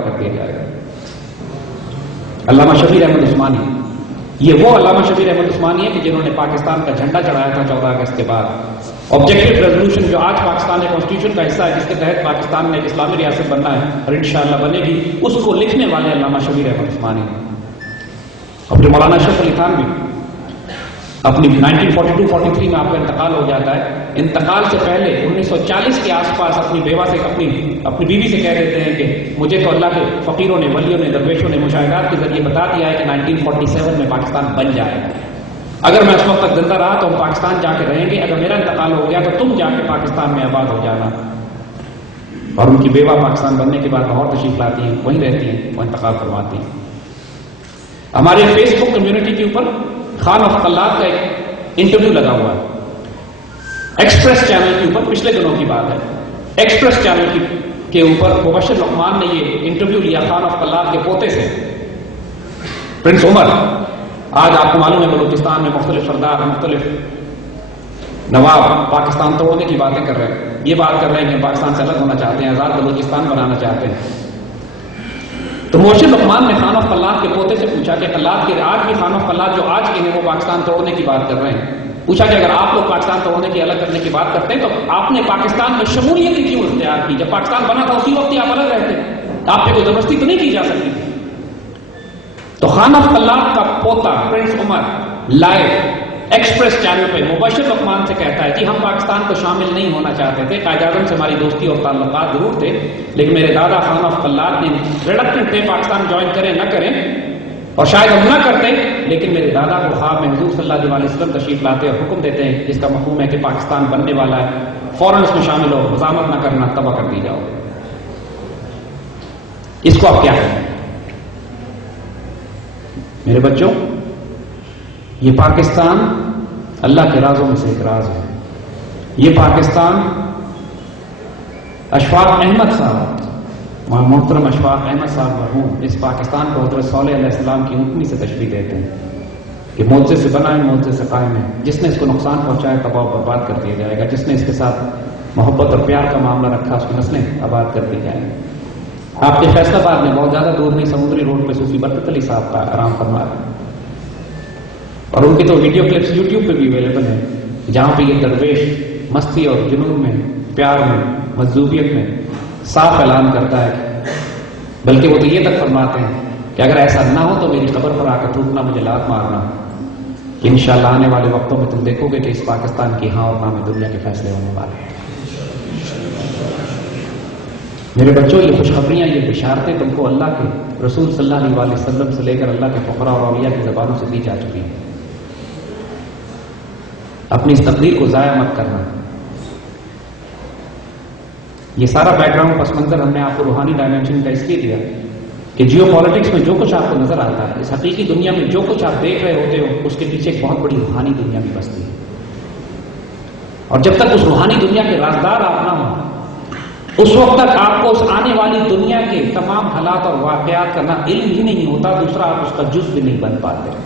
تباہ کر دیا جائے گا۔ علامہ شبیر احمد عثمانی، یہ وہ علامہ شبیر احمد عثمانی ہے کہ جنہوں نے پاکستان کا جھنڈا چڑھایا تھا 14 اگست کے بعد۔ آبجیکٹو ریزولوشن جو آج پاکستان کے کانسٹیٹیوشن کا حصہ ہے، جس کے تحت پاکستان میں ایک اسلامی ریاست بننا ہے اور انشاءاللہ بنے گی، اس کو لکھنے والے علامہ شبیر احمد عثمانی ہیں۔ اور پھر مولانا اشرف علی خان بھی اپنی 1942-43 میں آپ کا انتقال ہو جاتا ہے۔ انتقال سے پہلے 1940 کے آس پاس اپنی بیوہ سے اپنی بیوی سے کہہ دیتے ہیں کہ مجھے تو اللہ کے فقیروں نے، ولیوں نے، درویشوں نے مشاہدات کے ذریعے بتا دیا ہے کہ 1947 میں پاکستان بن جائے گا۔ اگر میں اس وقت تک زندہ رہا تو ہم پاکستان جا کے رہیں گے، اگر میرا انتقال ہو گیا تو تم جا کے پاکستان میں آباد ہو جانا۔ اور ان کی بیوہ پاکستان بننے کے بعد لاہور تشریف لاتی ہیں، وہیں رہتی ہیں، وہ انتقال فرماتی ہیں۔ ہمارے فیس بک کمیونٹی کے اوپر خان آف قلات کا ایک انٹرویو لگا ہوا ہے ایکسپریس چینل کے اوپر، پچھلے دنوں کی بات ہے۔ ایکسپریس چینل کے اوپر مبشر لقمان نے یہ انٹرویو لیا خان آف قلات کے پوتے سے، پرنس عمر۔ آج آپ کو معلوم ہے بلوچستان میں مختلف سردار، مختلف نواب پاکستان توڑنے کی باتیں کر رہے ہیں، یہ بات کر رہے ہیں کہ پاکستان سے الگ ہونا چاہتے ہیں، آزاد بلوچستان بنانا چاہتے ہیں۔ تو مبشر لقمان نے خان آف قلات کے پوتے سے پوچھا کہ قلات کے آج بھی خان آف قلات جو آج کے ہیں وہ پاکستان توڑنے کی بات کر رہے ہیں، پوچھا کہ اگر آپ لوگ پاکستان توڑنے کی، الگ کرنے کی بات کرتے ہیں تو آپ نے پاکستان میں شمولیت کیوں اختیار کی؟ جب پاکستان بنا تھا اسی وقت ہی آپ الگ رہتے، آپ پہ کوئی زبردستی تو نہیں کی جا سکتی۔ تو خان آف قلات کا پوتا پرنس عمر لائیو ایکسپریس چینل پہ مبشر لقمان سے کہتا ہے کہ ہم پاکستان کو شامل نہیں ہونا چاہتے تھے، قائد اعظم سے ہماری دوستی اور تعلقات ضرور تھے، لیکن میرے دادا خان آف قلات نے ریلکٹنٹ تھے پاکستان جوائن کریں نہ کریں، اور شاید ہم نہ کرتے، لیکن میرے دادا کو خواب میں حضور صلی اللہ علیہ وسلم تشریف لاتے اور حکم دیتے ہیں جس کا مفہوم ہے کہ پاکستان بننے والا ہے، فوراً اس میں شامل ہو، مزاحمت نہ کرنا، تباہ کر دی جاؤ۔ اس کو آپ کیا کہیں؟ میرے بچوں، یہ پاکستان اللہ کے رازوں میں سے ایک راز ہے۔ یہ پاکستان اشفاق احمد صاحب، محترم اشفاق احمد صاحب مرحوم، اس پاکستان کو حضرت صالح علیہ السلام کی اونٹنی سے تشبیہ دیتے ہیں کہ معجزے سے بنا ہے، معجزے سے قائم ہے، جس نے اس کو نقصان پہنچایا تباہ و برباد کر دیا جائے گا، جس نے اس کے ساتھ محبت اور پیار کا معاملہ رکھا اس کی نسلیں آباد کر دی جائیں گی۔ آپ کے فیصلہ آباد میں بہت زیادہ دور نہیں، سمندری روڈ پہ صوفی برکت علی صاحب کا آرام فرما رہے ہیں، اور ان کی تو ویڈیو کلپس یوٹیوب پہ بھی اویلیبل ہیں، جہاں پہ یہ درویش مستی اور جنون میں، پیار میں، مجذوبیت میں صاف اعلان کرتا ہے، بلکہ وہ تو یہ تک فرماتے ہیں کہ اگر ایسا نہ ہو تو میری قبر پر آ کر تھوکنا، مجھے لات مارنا، کہ انشاءاللہ آنے والے وقتوں میں تم دیکھو گے کہ اس پاکستان کی ہاں اور نہ میں دنیا کے فیصلے ہونے والے ہیں۔ میرے بچوں، یہ خوشخبریاں، یہ بشارتیں تم کو اللہ کے رسول صلی اللہ علیہ وسلم سے لے کر اللہ کے فقراء اور اولیاء کی زبانوں سے دی جا چکی ہیں۔ اپنی اس تقدیر کو ضائع مت کرنا۔ یہ سارا بیک گراؤنڈ پس منظر ہم نے آپ کو روحانی ڈائمینشن کا اس لیے دیا کہ جیو پالیٹکس میں جو کچھ آپ کو نظر آتا ہے، اس حقیقی دنیا میں جو کچھ آپ دیکھ رہے ہوتے ہو، اس کے پیچھے ایک بہت بڑی روحانی دنیا بھی بستی ہے، اور جب تک اس روحانی دنیا کے رازدار آپ نہ ہوں، اس وقت تک آپ کو اس آنے والی دنیا کے تمام حالات اور واقعات کا نہ علم ہی نہیں ہوتا، دوسرا آپ اس کا جز بھی نہیں بن پاتے۔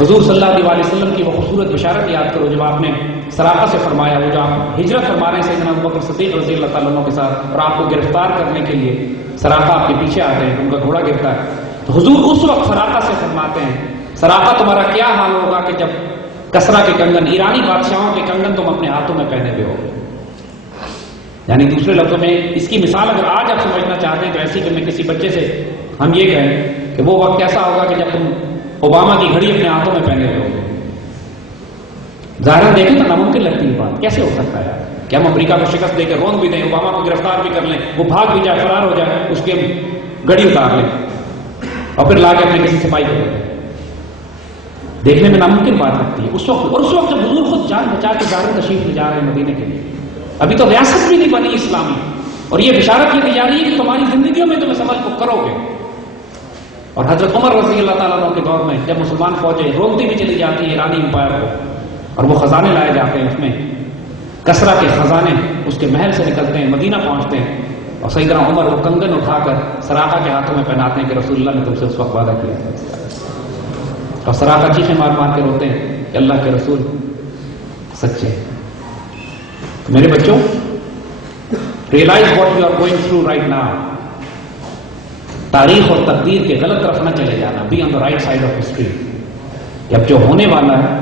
حضور صلی اللہ علیہ وسلم کی وہ خوبصورت بشارت یاد کرو جب آپ نے سراقہ سے فرمایا، وہ جو آپ ہجرت فرما رہے ہیں سیدنا ابوبکر صدیق رضی اللہ تعالیٰ عنہ کے ساتھ، اور آپ کو گرفتار کرنے کے لیے سراقہ آپ کے پیچھے آتے ہیں، ان کا گھوڑا گرتا ہے، تو حضور اس وقت سراقہ سے فرماتے ہیں، سراقہ تمہارا کیا حال ہوگا کہ جب کسرا کے کنگن، ایرانی بادشاہوں کے کنگن تم اپنے ہاتھوں میں پہنے ہوئے ہو۔ یعنی دوسرے لفظوں میں اس کی مثال اگر آج آپ سمجھنا چاہتے ہیں تو ایسی کہ میں کسی بچے سے ہم یہ کہیں کہ وہ وقت کیسا ہوگا کہ جب تم اوباما کی گھڑی اپنے ہاتھوں میں پہنے ہوئے ہو۔ ظاہر دیکھیں تو ناممکن لگتی ہے بات، کیسے ہو سکتا ہے کہ ہم امریکہ کو شکست دے کے رون بھی دیں، اوباما کو گرفتار بھی کر لیں، وہ بھاگ بھی جائے، فرار ہو جائے، اس کے گڑی اتار لیں اور پھر لا کے اپنے کسی سپاہی کو دے دیں۔ دیکھنے میں ناممکن بات لگتی ہے اس وقت جب حضور خود جان بچا کے ظاہر تشریف لے جا رہے ہیں مدینے کے لیے، ابھی تو ریاست بھی نہیں بنی اسلامی، اور یہ بشارت یہ دی جا رہی ہے کہ تمہاری زندگیوں میں تم اس عمل کو کرو گے۔ اور حضرت عمر رضی اللہ تعالیٰ عنہ کے دور میں جب مسلمان فوجیں روکتی بھی چلی جاتی ہے ایرانی امپائر کو، اور وہ خزانے لائے جاتے ہیں، اس میں کسرا کے خزانے اس کے محل سے نکلتے ہیں، مدینہ پہنچتے ہیں، اور سیدنا عمر وہ کنگن اٹھا کر سراقہ کے ہاتھوں میں پہناتے ہیں کہ رسول اللہ نے تم سے اس وقت وعدہ کیا تھا، اور سراقہ چیخیں مار مار کے روتے ہیں کہ اللہ کے رسول سچے ہیں۔ میرے بچوں، realize what you are going through right now. تاریخ اور تقدیر کے غلط طرف نہ چلے جانا. Be on the right side of history. کہ اب جو ہونے والا ہے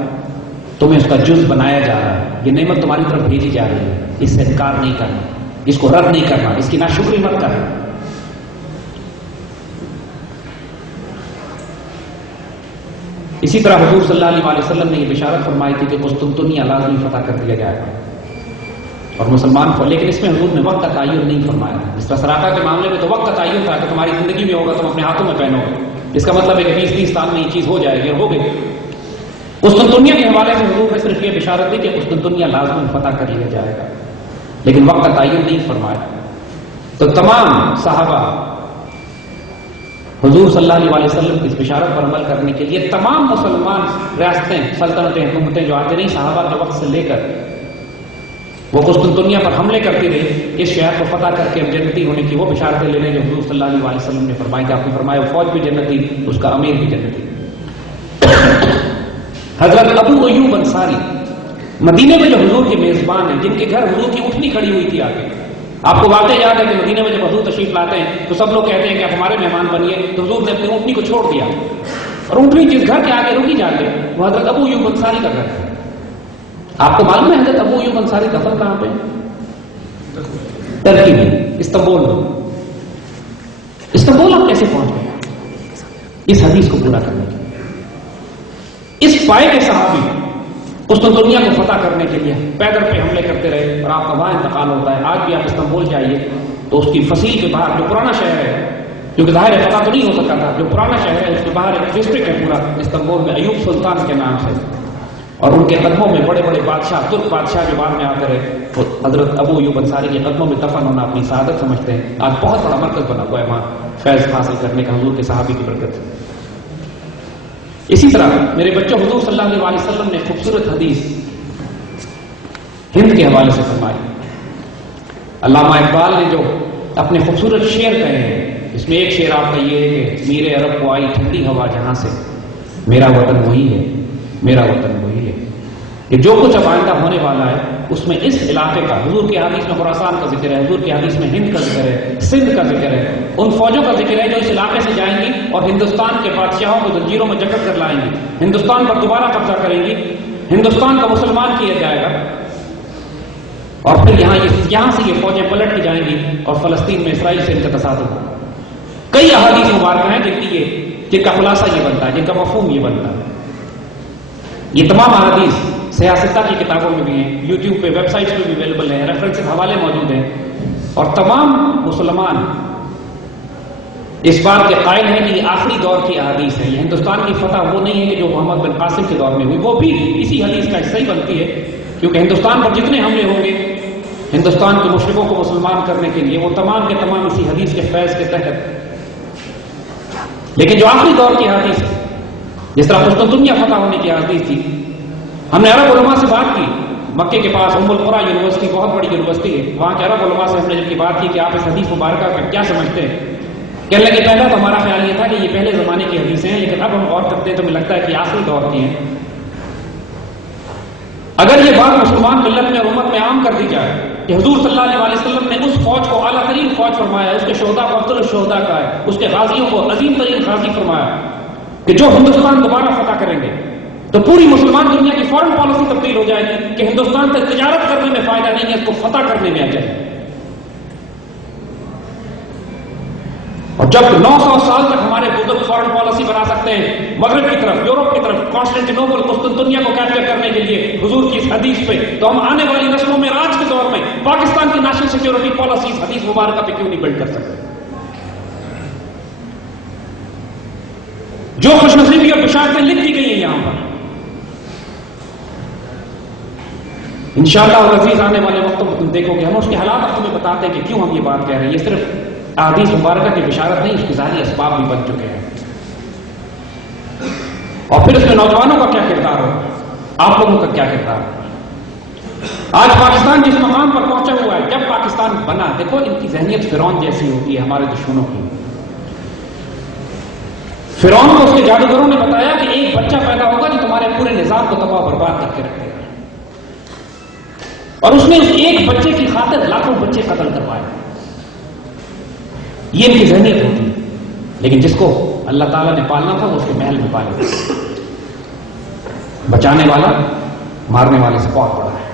تمہیں اس کا جز بنایا جا رہا ہے, یہ نعمت تمہاری طرف بھیجی جا رہی ہے, اس سے انکار نہیں کرنا, اس کو رد نہیں کرنا, اس کی ناشکری مت کرنا. اسی طرح حضور صلی اللہ علیہ وسلم نے یہ بشارت فرمائی تھی کہ قسطنطنیہ لازمی فتح کر دیا جائے گا اور مسلمان کو, لیکن اس میں حضور نے وقت کا تعین نہیں فرمایا. جس طرح سراقہ کے معاملے میں تو وقت کا تعین تھا کہ تمہاری زندگی میں ہوگا, تم اپنے ہاتھوں میں پہنو گے, اس کا مطلب ہے کہ 20-30 سال میں یہ چیز ہو جائے گی, اور ہو گئی. قسطنطنیہ کے حوالے سے حضور نے صرف یہ بشارت دی کہ قسطنطنیہ لازمی فتح کر لیا جائے گا, لیکن وقت کا تعین نہیں فرمایا. تو تمام صحابہ حضور صلی اللہ علیہ وسلم کی اس بشارت پر عمل کرنے کے لیے, تمام مسلمان ریاستیں, سلطنتیں, حکومتیں جو آتی رہی صحابہ کے وقت سے لے کر, وہ قسطنطنیہ پر حملے کرتی رہی اس شہر کو فتح کر کے جنتی ہونے کی وہ بشارتیں لینے جو حضور صلی اللہ علیہ وسلم نے فرمائی. کہ آپ نے فرمایا وہ فوج بھی جنتی, اس کا امیر بھی جنتی. حضرت ابو ایوب انصاری مدینے میں جو حضور کے میزبان ہیں, جن کے گھر حضور کی اٹھنی کھڑی ہوئی تھی آگے. آپ کو واقعہ یاد ہے کہ مدینے میں جب حضور تشریف لاتے ہیں تو سب لوگ کہتے ہیں کہ آپ ہمارے مہمان بنیے, تو حضور نے اپنی اونٹنی کو چھوڑ دیا, اور اونٹنی جس گھر کے آگے رکی جا کے وہ حضرت ابو ایوب انصاری کا گھر ہے. آپ کو معلوم ہے حضرت ابو ایوب انصاری دفن کہاں پہ؟ ترکی میں, استنبول میں. استنبول آپ کیسے پہنچ گئے اس حدیث کو پورا کرنے کے لیے؟ اس پائے کے صحابی قسطنطنیہ کو فتح کرنے کے لیے پیدل پہ حملے کرتے رہے, اور آپ کا وہاں انتقال ہوتا ہے. آج بھی آپ استنبول جائیے تو اس کی فصیل کے باہر, جو پرانا شہر ہے, کیونکہ ظاہر ہے فتح تو نہیں ہو سکتا تھا, جو پرانا شہر ہے اس کے باہر ایک ڈسٹرکٹ ہے پورا استنبول میں, ایوب سلطان کے نام سے, اور ان کے قدموں میں بڑے بڑے بادشاہ, ترک بادشاہ جو بعد میں آتے رہے, تو حضرت ابو ایوب انصاری کے قدموں میں دفن ہونا اپنی سعادت سمجھتے ہیں. آج بہت بڑا مرکز بنا ہوا ہے وہاں فیض حاصل کرنے کا حضور کے صحابی کی برکت سے. اسی طرح میرے بچوں, حضور صلی اللہ علیہ وسلم نے خوبصورت حدیث ہند کے حوالے سے فرمائی. علامہ اقبال نے جو اپنے خوبصورت شعر کہے ہیں, اس میں ایک شعر آپ کا یہ ہے کہ میرے عرب کو آئی ٹھنڈی ہوا جہاں سے, میرا وطن وہی ہے, میرا وطن وہی ہے. کہ جو کچھ اب آئندہ ہونے والا ہے اس میں اس علاقے کا, حضور کی حدیث میں خراسان کا ذکر ہے, حضور کی حدیث میں ہند کا ذکر ہے, سندھ کا ذکر ہے, ان فوجوں کا ذکر ہے جو اس علاقے سے جائیں گی اور ہندوستان کے بادشاہوں کو زنجیروں میں جکڑ کر لائیں گی, ہندوستان پر دوبارہ قبضہ کریں گی, ہندوستان کو مسلمان کیا جائے گا, اور پھر یہاں سے یہ فوجیں پلٹ کے جائیں گی اور فلسطین میں اسرائیل سے ان کا تصادم ہوگا. کئی احادیث مبارکہ ہیں جن کا خلاصہ یہ بنتا ہے, جن کا مفہوم یہ بنتا ہے. یہ تمام احادیث سیاستہ کی کتابوں میں بھی ہیں, یوٹیوب پہ, ویب سائٹس پہ بھی اویلیبل ہیں, ریفرنس حوالے موجود ہیں, اور تمام مسلمان اس بات کے قائل ہیں کہ یہ آخری دور کی احادیث ہے. یہ ہندوستان کی فتح وہ نہیں ہے کہ جو محمد بن قاسم کے دور میں ہوئی, وہ بھی اسی حدیث کا حصہ ہی بنتی ہے, کیونکہ ہندوستان پر جتنے حملے ہوں گے ہندوستان کے مشرکوں کو مسلمان کرنے کے لیے, وہ تمام کے تمام اسی حدیث کے فیض کے تحت. لیکن جو آخری دور کی حدیث ہے, جس طرح قسطنطنیہ فتح ہونے کی حدیث تھی, ہم نے عرب علماء سے بات کی. مکے کے پاس ام القریٰ یونیورسٹی بہت بڑی یونیورسٹی ہے, وہاں کے عرب علماء سے ہم نے جب کی بات کی کہ آپ اس حدیث مبارکہ کا کیا سمجھتے ہیں, کہنے لگے پہلا تو ہمارا خیال یہ تھا کہ یہ پہلے زمانے کی حدیثیں ہیں, لیکن اب ہم غور کرتے ہیں تو ہمیں لگتا ہے کہ آخری دور کی ہیں. اگر یہ بات مسلمان ملت میں اور امت میں عام کر دی جائے کہ حضور صلی اللہ علیہ وسلم نے اس فوج کو اعلیٰ ترین فوج فرمایا, اس کے شہداء کو افضل الشہداء کا ہے, اس کے غازیوں کو عظیم ترین غازی فرمایا, کہ جو ہندوستان دوبارہ فتح کریں گے, تو پوری مسلمان دنیا کی فورن پالیسی تبدیل ہو جائے گی کہ ہندوستان سے تجارت کرنے میں فائدہ نہیں ہے, اس کو فتح کرنے میں آ جائے. اور جب 900 سال تک ہمارے بزرگ فورن پالیسی بنا سکتے ہیں مغرب کی طرف, یورپ کی طرف, کانسٹینٹینوپل, قسطنطنیہ کو کیپچر کرنے کے لیے حضور کی اس حدیث پہ, تو ہم آنے والی نسلوں میں آج کے دور میں پاکستان کی نیشنل سیکورٹی پالیسی اس حدیث مبارکہ پہ کیوں نہیں بلڈ کر سکتے؟ جو خوش نصیبی اور بشارتیں لکھ دی گئی ہیں یہاں پر, انشاءاللہ اور عزیز آنے والے وقتوں میں تم دیکھو گے, ہم اس کے حالات اب تمہیں بتاتے ہیں کہ کیوں ہم یہ بات کہہ رہے ہیں. یہ صرف احادیث مبارکہ کی بشارت نہیں, اس کے ظاہری اسباب بھی بن چکے ہیں. اور پھر اس میں نوجوانوں کا کیا کردار ہو, آپ لوگوں کا کیا کردار ہو. آج پاکستان جس مقام پر پہنچا ہوا ہے, جب پاکستان بنا, دیکھو ان کی ذہنیت فرعون جیسی ہوتی ہے ہمارے دشمنوں کی. فرعون کو اس کے جادوگروں نے بتایا کہ ایک بچہ پیدا ہوگا جو تمہارے پورے نظام کو تباہ و برباد کر کے رکھے گا, اور اس نے اس ایک بچے کی خاطر لاکھوں بچے قتل کروائے. یہ ان کی ذہنیت ہوتی ہے. لیکن جس کو اللہ تعالیٰ نے پالنا تھا وہ اس کے محل میں پالے. بچانے والا مارنے والے سے بہت بڑا ہے.